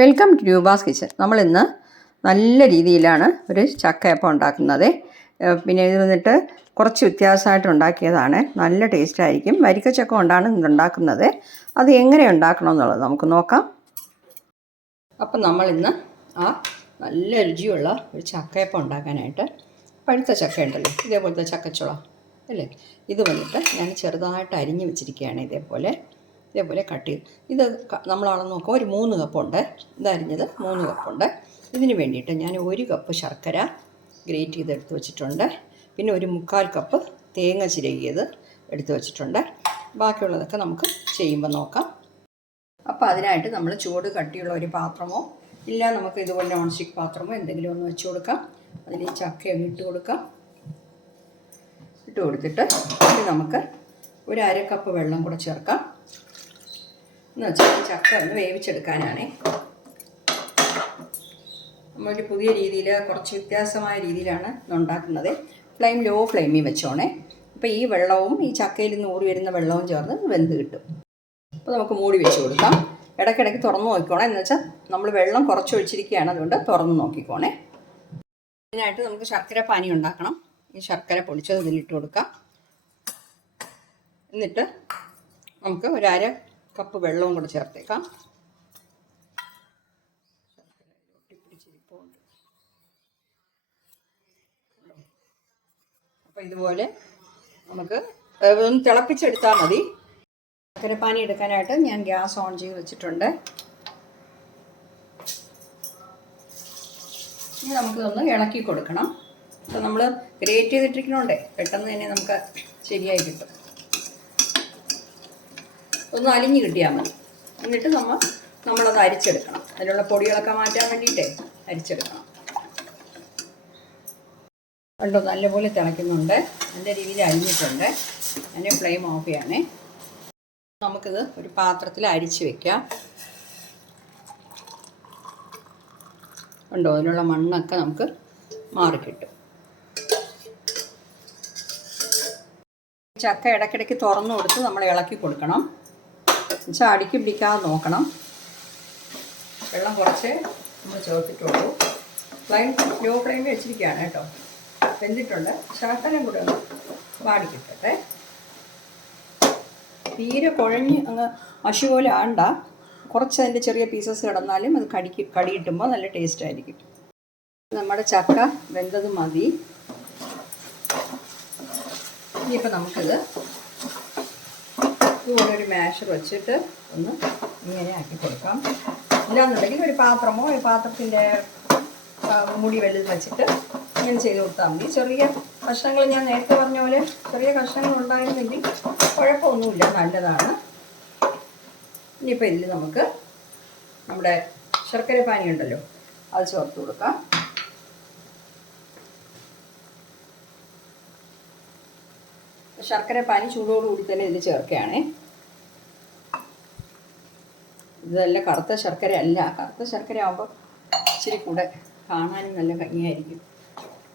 Welcome to Roopa's kitchen നമ്മളിന്ന് നല്ല രീതിയിലാണ് ഒരു ചക്കയപ്പം ഉണ്ടാക്കുന്നത്. പിന്നെ ഇത് വന്നിട്ട് കുറച്ച് വ്യത്യാസമായിട്ട് ഉണ്ടാക്കിയതാണ്. നല്ല ടേസ്റ്റ് ആയിരിക്കും. വരിക്കച്ചക്ക കൊണ്ടാണ് ഇത് ഉണ്ടാക്കുന്നത്. അത് എങ്ങനെ ഉണ്ടാക്കണം എന്നുള്ളത് നമുക്ക് നോക്കാം. അപ്പം നമ്മളിന്ന് ആ നല്ല രുചിയുള്ള ഒരു ചക്കയപ്പം ഉണ്ടാക്കാനായിട്ട് പഴുത്ത ചക്ക ഉണ്ടല്ലോ ഇതേപോലത്തെ ചക്കച്ചുള അല്ലേ? ഇത് വന്നിട്ട് ഞാൻ ചെറുതായിട്ട് അരിഞ്ഞു വെച്ചിരിക്കുകയാണ് ഇതേപോലെ. ഇതേപോലെ കട്ട് ചെയ്ത്. ഇത് നമ്മളാണെന്ന് നമ്മൾ അളന്ന് നോക്കാം ഒരു മൂന്ന് കപ്പുണ്ട് ഇതരിഞ്ഞത് മൂന്ന് കപ്പുണ്ട് ഇതിന് വേണ്ടിയിട്ട് ഞാൻ ഒരു കപ്പ് ശർക്കര ഗ്രേറ്റ് ചെയ്ത് എടുത്ത് വെച്ചിട്ടുണ്ട്. പിന്നെ ഒരു മുക്കാൽ കപ്പ് തേങ്ങ ചിരകിയത് എടുത്ത് വെച്ചിട്ടുണ്ട്. ബാക്കിയുള്ളതൊക്കെ നമുക്ക് ചെയ്യുമ്പോൾ നോക്കാം. അപ്പോൾ അതിനായിട്ട് നമ്മൾ ചൂട് കട്ടിയുള്ള ഒരു പാത്രമോ ഇല്ല നമുക്ക് ഇതുപോലെ നോൺ സ്റ്റിക്ക് പാത്രമോ എന്തെങ്കിലും ഒന്ന് വെച്ച് കൊടുക്കാം. അതിൽ ഈ ചക്ക ഒന്ന് ഇട്ട് കൊടുക്കാം. ഇട്ട് കൊടുത്തിട്ട് ഇനി നമുക്ക് ഒരു അര കപ്പ് വെള്ളം കൂടെ ചേർക്കാം. എന്ന് വെച്ചാൽ ചക്ക ഒന്ന് വേവിച്ചെടുക്കാനാണേ. നമ്മളൊരു പുതിയ രീതിയിൽ കുറച്ച് വ്യത്യാസമായ രീതിയിലാണ് ഉണ്ടാക്കുന്നത്. ഫ്ലെയിം ലോ ഫ്ലെയിമിൽ വെച്ചോണേ. അപ്പോൾ ഈ വെള്ളവും ഈ ചക്കയിൽ നിന്ന് ഊറി വരുന്ന വെള്ളവും ചേർന്ന് വെന്ത് കിട്ടും. അപ്പോൾ നമുക്ക് മൂടി വെച്ച് കൊടുക്കാം. ഇടയ്ക്കിടയ്ക്ക് തുറന്ന് നോക്കിക്കോണേ. എന്ന് വെച്ചാൽ നമ്മൾ വെള്ളം കുറച്ച് ഒഴിച്ചിരിക്കുകയാണ്. അതുകൊണ്ട് തുറന്ന് നോക്കിക്കോണേ. ഇതിനായിട്ട് നമുക്ക് ശർക്കര പാനി ഉണ്ടാക്കണം. ഈ ശർക്കര പൊടിച്ചത് ഇതിലിട്ട് കൊടുക്കാം. എന്നിട്ട് നമുക്ക് ഒരു അര കപ്പ് വെള്ളവും കൂടെ ചേർത്തേക്കാം. അപ്പം ഇതുപോലെ നമുക്ക് ഒന്ന് തിളപ്പിച്ചെടുത്താൽ മതി. ശർക്കരപ്പാനി എടുക്കാനായിട്ട് ഞാൻ ഗ്യാസ് ഓൺ ചെയ്ത് വെച്ചിട്ടുണ്ട്. ഇനി നമുക്കിതൊന്ന് ഇളക്കി കൊടുക്കണം. അപ്പോൾ നമ്മൾ ഗ്രേറ്റ് ചെയ്തിട്ടിരിക്കണോണ്ടേ പെട്ടെന്ന് തന്നെ നമുക്ക് ശരിയായി കിട്ടും. ഒന്ന് അലിഞ്ഞ് കിട്ടിയാൽ മതി. എന്നിട്ട് നമ്മൾ നമ്മളത് അരിച്ചെടുക്കണം. അതിനുള്ള പൊടികളൊക്കെ മാറ്റാൻ വേണ്ടിയിട്ടേ അരിച്ചെടുക്കണം. കണ്ടോ നല്ലപോലെ തിളയ്ക്കുന്നുണ്ട്. നല്ല രീതിയിൽ അരിഞ്ഞിട്ടുണ്ട്. അതിന്റെ ഫ്ലെയിം ഓഫ് ചെയ്യണേ. നമുക്കിത് ഒരു പാത്രത്തിൽ അരിച്ച് വെക്കാം. ഉണ്ടോ അതിനുള്ള മണ്ണൊക്കെ നമുക്ക് മാറിക്കിട്ടും ചക്ക ഇടയ്ക്കിടയ്ക്ക് തുറന്നു കൊടുത്ത് നമ്മൾ ഇളക്കി കൊടുക്കണം. എന്നുവെച്ചാൽ അടിക്ക് പിടിക്കാതെ നോക്കണം. വെള്ളം കുറച്ച് നമ്മൾ ചേർത്തിട്ടുള്ളൂ. ഫ്ലെയിം ലോ ഫ്ലെയിമിൽ വെച്ചിരിക്കുകയാണ് കേട്ടോ. വെന്തിട്ടുണ്ട്. ശർക്കരയും കൂടെ ഒന്ന് വാടിക്കിട്ടട്ടെ. തീരെ കുഴഞ്ഞ് അങ്ങ് അശു പോലെ ആണ്ട. കുറച്ച് അതിന്റെ ചെറിയ പീസസ് കിടന്നാലും അത് കടിക്ക് കടി കിട്ടുമ്പോൾ നല്ല ടേസ്റ്റ് ആയിരിക്കും. നമ്മുടെ ചക്ക വെന്തത് മതി. ഇനിയിപ്പോൾ നമുക്കിത് ഇതുപോലെ ഒരു മാഷർ വെച്ചിട്ട് ഒന്ന് ഇങ്ങനെ ആക്കി കൊടുക്കാം. ഇല്ലാന്നുണ്ടെങ്കിൽ ഒരു പാത്രമോ ഒരു പാത്രത്തിന്റെ മുടി വലുത് വെച്ചിട്ട് ഇങ്ങനെ ചെയ്ത് കൊടുത്താൽ മതി. ചെറിയ കഷ്ണങ്ങൾ ഞാൻ നേരത്തെ പറഞ്ഞ പോലെ ചെറിയ കഷ്ണങ്ങൾ ഉണ്ടായിരുന്നെങ്കിൽ കുഴപ്പമൊന്നുമില്ല നല്ലതാണ്. ഇനിയിപ്പോൾ ഇതിൽ നമുക്ക് നമ്മുടെ ശർക്കര പാനി ഉണ്ടല്ലോ അത് ചേർത്ത് കൊടുക്കാം. ശർക്കര പാനി ചൂടോടുകൂടി തന്നെ ഇതിൽ ചേർക്കുകയാണേ. ഇതല്ല കറുത്ത ശർക്കര അല്ല കറുത്ത ശർക്കര ആകുമ്പോൾ ഇച്ചിരി കൂടെ കാണാനും നല്ല ഭംഗിയായിരിക്കും.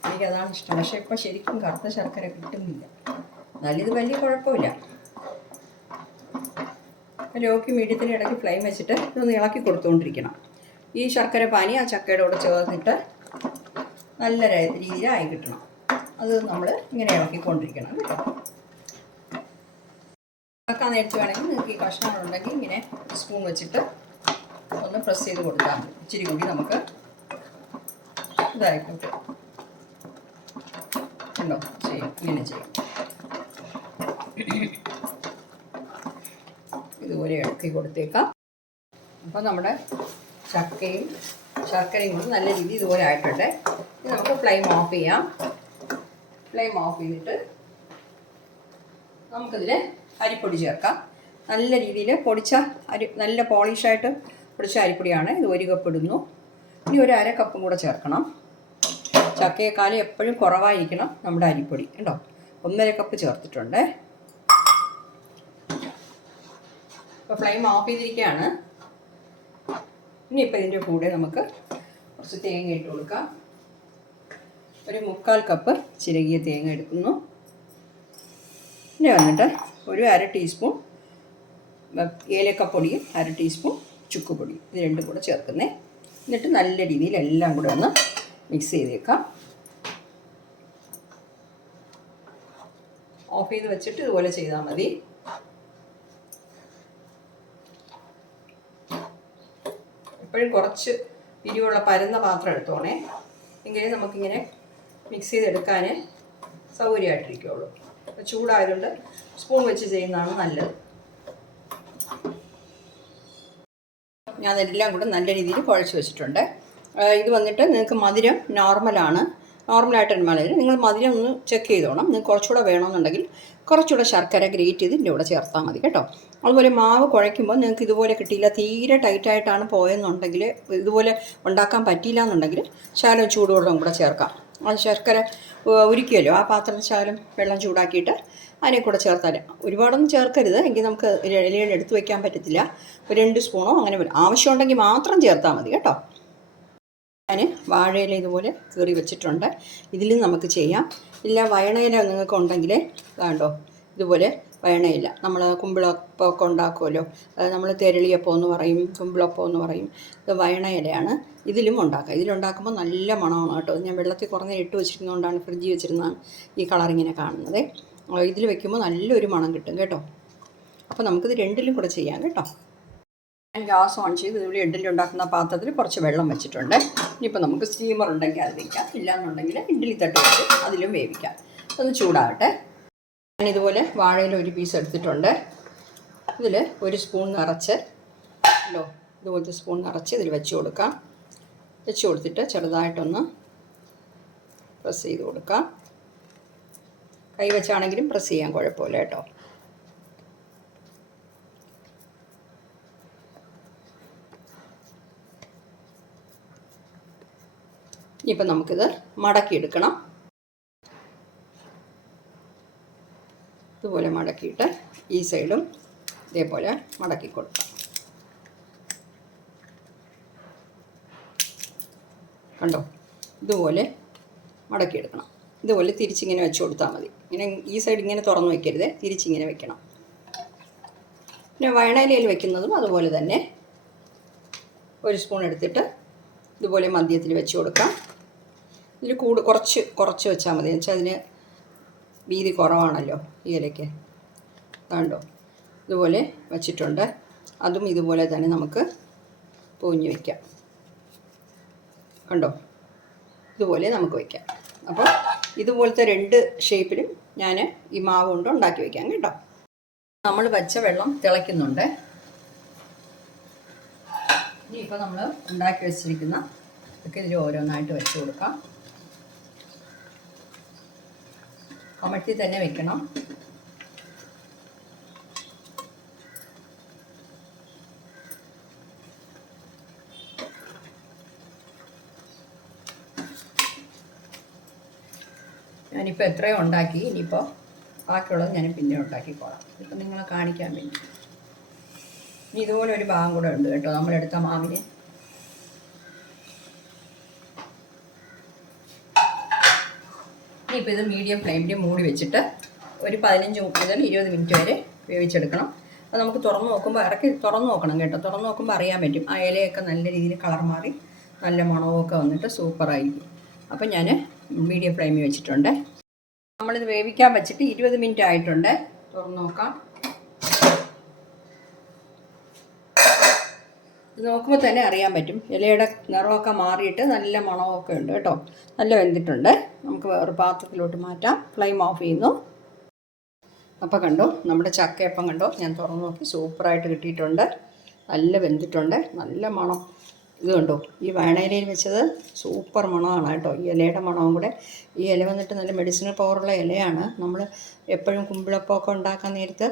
എനിക്കതാണ് ഇഷ്ടം. പക്ഷേ ഇപ്പോൾ ശരിക്കും കറുത്ത ശർക്കര കിട്ടുന്നില്ല. എന്നാലും ഇത് വലിയ കുഴപ്പമില്ല. ലോക്കി മീഡിയത്തിന് ഇടയ്ക്ക് ഫ്ലെയിം വെച്ചിട്ട് ഇതൊന്ന് ഇളക്കി കൊടുത്തുകൊണ്ടിരിക്കണം ഈ ശർക്കര പാനി ആ ചക്കയുടെ കൂടെ ചേർന്നിട്ട് നല്ല രീതിയിലായി കിട്ടണം. അത് നമ്മൾ ഇങ്ങനെ ഇളക്കിക്കൊണ്ടിരിക്കണം കേട്ടോ. ഇളക്കാൻ നേരിച്ച് വേണമെങ്കിൽ നിങ്ങൾക്ക് ഈ കഷ്ണങ്ങളുണ്ടെങ്കിൽ ഇങ്ങനെ സ്പൂൺ വെച്ചിട്ട് ഒന്ന് പ്രസ് ചെയ്ത് കൊടുക്കാം. ഇച്ചിരി കൂടി നമുക്ക് ഇതായിക്കോട്ടെ. ഉണ്ടോ? ചെയ്യും. ഇങ്ങനെ ചെയ്യും. ഇതുപോലെ ഇളക്കി കൊടുത്തേക്കാം. അപ്പോൾ നമ്മുടെ ചക്കയും ശർക്കരയും കൂടി നല്ല രീതിയിൽ ഇതുപോലെ ആയിട്ടുണ്ട്. ഇനി നമുക്ക് ഫ്ലെയിം ഓഫ് ചെയ്യാം. ഫ്ലെയിം ഓഫ് ചെയ്തിട്ട് നമുക്കിതിൽ അരിപ്പൊടി ചേർക്കാം. നല്ല രീതിയിൽ പൊടിച്ച അരി നല്ല പോളിഷായിട്ട് പൊടിച്ച അരിപ്പൊടിയാണ് ഇത് ഒരു കപ്പ് ഇടുന്നു. ഇനി ഒരു അര കപ്പും കൂടെ ചേർക്കണം. ചക്കയെക്കാലം എപ്പോഴും കുറവായിരിക്കണം നമ്മുടെ അരിപ്പൊടി കേട്ടോ ഒന്നര കപ്പ് ചേർത്തിട്ടുണ്ട്. ഇപ്പോൾ ഫ്ലെയിം ഓഫ് ചെയ്തിരിക്കുകയാണ്. ഇനിയിപ്പോൾ ഇതിന്റെ കൂടെ നമുക്ക് കുറച്ച് തേങ്ങ ഇട്ട് കൊടുക്കാം. ഒരു മുക്കാൽ കപ്പ് ചിരകിയ തേങ്ങ എടുക്കുന്നു. ഇനി വന്നിട്ട് ഒരു അര ടീസ്പൂൺ ഏലക്കപ്പൊടിയും അര ടീസ്പൂൺ ചുക്കുപൊടിയും. ഇത് രണ്ടും കൂടെ ചേർക്കുന്നേ. എന്നിട്ട് നല്ല രീതിയിൽ എല്ലാം കൂടെ ഒന്ന് മിക്സ് ചെയ്തേക്കാം. ഓഫ് ചെയ്ത് വെച്ചിട്ട് ഇതുപോലെ ചെയ്താൽ മതി. എപ്പോഴും കുറച്ച് ഇരിവുള്ള പരന്ന പാത്രം എടുത്തോണേ. എങ്കിലേ നമുക്കിങ്ങനെ മിക്സ് ചെയ്തെടുക്കാൻ സൗകര്യമായിട്ടിരിക്കുള്ളൂ. അപ്പോൾ ചൂടായതുകൊണ്ട് സ്പൂൺ വെച്ച് ചെയ്യുന്നതാണ് നല്ലത്. ഞാൻ അതെല്ലാം കൂടെ നല്ല രീതിയിൽ കുഴച്ച് വെച്ചിട്ടുണ്ട്. ഇത് വന്നിട്ട് നിങ്ങൾക്ക് മധുരം നോർമലാണ്. നോർമലായിട്ട് മധുരം നിങ്ങൾ മധുരം ഒന്ന് ചെക്ക് ചെയ്തോണം. നിങ്ങൾക്ക് കുറച്ചുകൂടെ വേണമെന്നുണ്ടെങ്കിൽ കുറച്ചുകൂടെ ശർക്കര ഗ്രേറ്റ് ചെയ്ത് ഇതിന്റെ കൂടെ ചേർത്താൽ മതി കേട്ടോ. അതുപോലെ മാവ് കുഴയ്ക്കുമ്പോൾ നിങ്ങൾക്ക് ഇതുപോലെ കിട്ടിയില്ല തീരെ ടൈറ്റായിട്ടാണ് പോയെന്നുണ്ടെങ്കിൽ ഇതുപോലെ ഉണ്ടാക്കാൻ പറ്റിയില്ല എന്നുണ്ടെങ്കിൽ ശാലം ചൂടുവെള്ളം കൂടെ ചേർക്കാം. അത് ശർക്കര ഉരുക്കുമല്ലോ ആ പാത്രം ശാലം വെള്ളം ചൂടാക്കിയിട്ട് അതിനെ കൂടെ ചേർത്താൽ ഒരുപാടൊന്നും ചേർക്കരുത്. എങ്കിൽ നമുക്ക് ഇലയിൽ എടുത്തു വയ്ക്കാൻ പറ്റത്തില്ല. ഒരു രണ്ട് സ്പൂണോ അങ്ങനെ ആവശ്യമുണ്ടെങ്കിൽ മാത്രം ചേർത്താൽ മതി കേട്ടോ. ഞാൻ വാഴയില ഇതുപോലെ കീറി വെച്ചിട്ടുണ്ട്. ഇതിലും നമുക്ക് ചെയ്യാം. ഇല്ല വയണയില നിങ്ങൾക്ക് ഉണ്ടെങ്കിൽ കണ്ടോ ഇതുപോലെ വയണയില നമ്മൾ കുമ്പിളപ്പമൊക്കെ ഉണ്ടാക്കുമല്ലോ അത് നമ്മൾ തെരളിയപ്പം എന്ന് പറയും കുമ്പിളപ്പം എന്ന് പറയും. ഇത് വയണയിലയാണ് ഇതിലും ഉണ്ടാക്കാം ഇതിലുണ്ടാക്കുമ്പോൾ നല്ല മണമാണ് കേട്ടോ. ഞാൻ വെള്ളത്തിൽ കുറഞ്ഞ ഇട്ട് വെച്ചിരുന്നതുകൊണ്ടാണ് ഫ്രിഡ്ജിൽ വെച്ചിരുന്നതാണ് ഈ കളർ ഇങ്ങനെ കാണുന്നത് ഇതിൽ വെക്കുമ്പോൾ നല്ലൊരു മണം കിട്ടും കേട്ടോ. അപ്പോൾ നമുക്കിത് രണ്ടിലും കൂടെ ചെയ്യാം കേട്ടോ. ഞാൻ ഗ്യാസ് ഓൺ ചെയ്ത് ഇവിടെ ഇഡ്ഡലി ഉണ്ടാക്കുന്ന പാത്രത്തിൽ കുറച്ച് വെള്ളം വെച്ചിട്ടുണ്ട്. ഇനിയിപ്പോൾ നമുക്ക് സ്റ്റീമർ ഉണ്ടെങ്കിൽ അത് വയ്ക്കാം ഇല്ലാന്നുണ്ടെങ്കിൽ ഇഡ്ഡലി തട്ട് വെച്ച് അതിലും വേവിക്കാം. ഒന്ന് ചൂടാകട്ടെ ഞാൻ ഇതുപോലെ വാഴയിൽ ഒരു പീസ് എടുത്തിട്ടുണ്ട്. ഇതിൽ ഒരു സ്പൂൺ നിറച്ച് അല്ലോ ഇതുപോലത്തെ സ്പൂൺ നിറച്ച് ഇതിൽ വെച്ച് കൊടുക്കാം. വെച്ച് കൊടുത്തിട്ട് ചെറുതായിട്ടൊന്ന് പ്രസ് ചെയ്ത് കൊടുക്കാം. കൈ വെച്ചാണെങ്കിലും പ്രസ് ചെയ്യാൻ കുഴപ്പമില്ല കേട്ടോ. ഇനിയിപ്പോൾ നമുക്കിത് മടക്കിയെടുക്കണം. ഇതുപോലെ മടക്കിയിട്ട് ഈ സൈഡും ഇതേപോലെ മടക്കി കൊടുക്കാം. കണ്ടോ? ഇതുപോലെ മടക്കിയെടുക്കണം. ഇതുപോലെ തിരിച്ചിങ്ങനെ വെച്ച് കൊടുത്താൽ മതി. ഇങ്ങനെ ഈ സൈഡ് ഇങ്ങനെ തുറന്ന് വയ്ക്കരുത് തിരിച്ചിങ്ങനെ വെക്കണം. പിന്നെ വയണയിലയിൽ വെക്കുന്നതും അതുപോലെ തന്നെ ഒരു സ്പൂൺ എടുത്തിട്ട് ഇതുപോലെ മദ്യത്തിൽ വെച്ച് കൊടുക്കാം. ഇതിൽ കൂട് കുറച്ച് കുറച്ച് വെച്ചാൽ മതി. എന്ന് വെച്ചാൽ അതിന് വീതി കുറവാണല്ലോ ഈ ഇലയ്ക്ക്. കണ്ടോ? ഇതുപോലെ വച്ചിട്ടുണ്ട്. അതും ഇതുപോലെ തന്നെ നമുക്ക് പൂഞ്ഞ് വയ്ക്കാം കണ്ടോ? ഇതുപോലെ നമുക്ക് വയ്ക്കാം അപ്പോൾ ഇതുപോലത്തെ രണ്ട് ഷേപ്പിലും ഞാൻ ഈ മാവ് കൊണ്ട് ഉണ്ടാക്കി വയ്ക്കാം കേട്ടോ. നമ്മൾ വച്ച വെള്ളം തിളയ്ക്കുന്നുണ്ട്. ഇനി ഇപ്പോൾ നമ്മൾ ഉണ്ടാക്കി വെച്ചിരിക്കുന്ന ഇതൊക്കെ ഇതിൽ ഓരോന്നായിട്ട് വെച്ച് കൊടുക്കാം. കമഴ്ത്തി തന്നെ വെക്കണം. ഞാനിപ്പോൾ എത്രയോ ഉണ്ടാക്കി ഇനിയിപ്പോൾ ബാക്കിയുള്ളത് ഞാൻ പിന്നെ ഉണ്ടാക്കിക്കോളാം ഇപ്പം നിങ്ങളെ കാണിക്കാൻ വേണ്ടി. ഇനി ഇതുപോലെ ഒരു ഭാഗം കൂടെ ഉണ്ട് കേട്ടോ. നമ്മളെടുത്ത മാവിന് ഇനിയിപ്പോൾ ഇത് മീഡിയം ഫ്ലെയിമിൽ മൂടി വെച്ചിട്ട് ഒരു പതിനഞ്ച് മുതൽ ഇരുപത് മിനിറ്റ് വരെ വേവിച്ചെടുക്കണം. അപ്പോൾ നമുക്ക് തുറന്ന് നോക്കുമ്പോൾ ഇറക്കി തുറന്ന് നോക്കണം കേട്ടോ. തുറന്ന് നോക്കുമ്പോൾ അറിയാൻ പറ്റും. ആ ഇലയൊക്കെ നല്ല രീതിയിൽ കളർ മാറി നല്ല മണവുമൊക്കെ വന്നിട്ട് സൂപ്പറായിരിക്കും അപ്പോൾ ഞാൻ മീഡിയം ഫ്ലെയിമിൽ വെച്ചിട്ടുണ്ട്. നമ്മളിത് വേവിക്കാൻ വെച്ചിട്ട് ഇരുപത് മിനിറ്റ് ആയിട്ടുണ്ട്. തുറന്ന് നോക്കാം. നോക്കുമ്പോൾ തന്നെ അറിയാൻ പറ്റും. ഇലയുടെ നിറമൊക്കെ മാറിയിട്ട് നല്ല മണമൊക്കെ ഉണ്ട് കേട്ടോ. നല്ല വെന്തിട്ടുണ്ട്. നമുക്ക് വേറെ പാത്രത്തിലോട്ട് മാറ്റാം. ഫ്ലെയിം ഓഫ് ചെയ്യുന്നു. അപ്പോൾ കണ്ടോ നമ്മുടെ ചക്കയപ്പം കണ്ടോ? ഞാൻ തുറന്നു നോക്കി. സൂപ്പറായിട്ട് കിട്ടിയിട്ടുണ്ട്. നല്ല വെന്തിട്ടുണ്ട്. നല്ല മണം. ഇത് കണ്ടോ ഈ വേണയിലയിൽ വെച്ചത് സൂപ്പർ മണമാണ് കേട്ടോ. ഈ ഇലയുടെ മണവും കൂടെ. ഈ ഇല വന്നിട്ട് നല്ല മെഡിസിനൽ പവറുള്ള ഇലയാണ്. നമ്മൾ എപ്പോഴും കുമ്പിളപ്പമൊക്കെ ഉണ്ടാക്കാൻ നേരത്ത്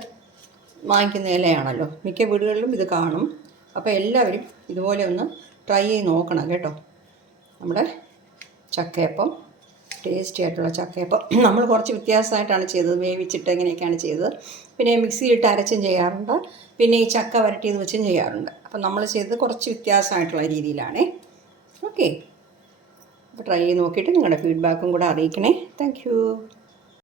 വാങ്ങിക്കുന്ന ഇലയാണല്ലോ. മിക്ക വീടുകളിലും ഇത് കാണും. അപ്പോൾ എല്ലാവരും ഇതുപോലെ ഒന്ന് ട്രൈ ചെയ്ത് നോക്കണം കേട്ടോ. നമ്മുടെ ചക്കയപ്പം ടേസ്റ്റി ആയിട്ടുള്ള ചക്കയപ്പം. നമ്മൾ കുറച്ച് വ്യത്യാസമായിട്ടാണ് ചെയ്തത്. വേവിച്ചിട്ട് എങ്ങനെയൊക്കെയാണ് ചെയ്തത്. പിന്നെ മിക്സിയിലിട്ട് അരച്ചും ചെയ്യാറുണ്ട്. പിന്നെ ഈ ചക്ക വരട്ടിയത് വെച്ചും ചെയ്യാറുണ്ട്. അപ്പം നമ്മൾ ചെയ്തത് കുറച്ച് വ്യത്യാസമായിട്ടുള്ള രീതിയിലാണേ. ഓക്കെ അപ്പോൾ ട്രൈ ചെയ്ത് നോക്കിയിട്ട് നിങ്ങളുടെ ഫീഡ്ബാക്കും കൂടെ അറിയിക്കണേ. താങ്ക്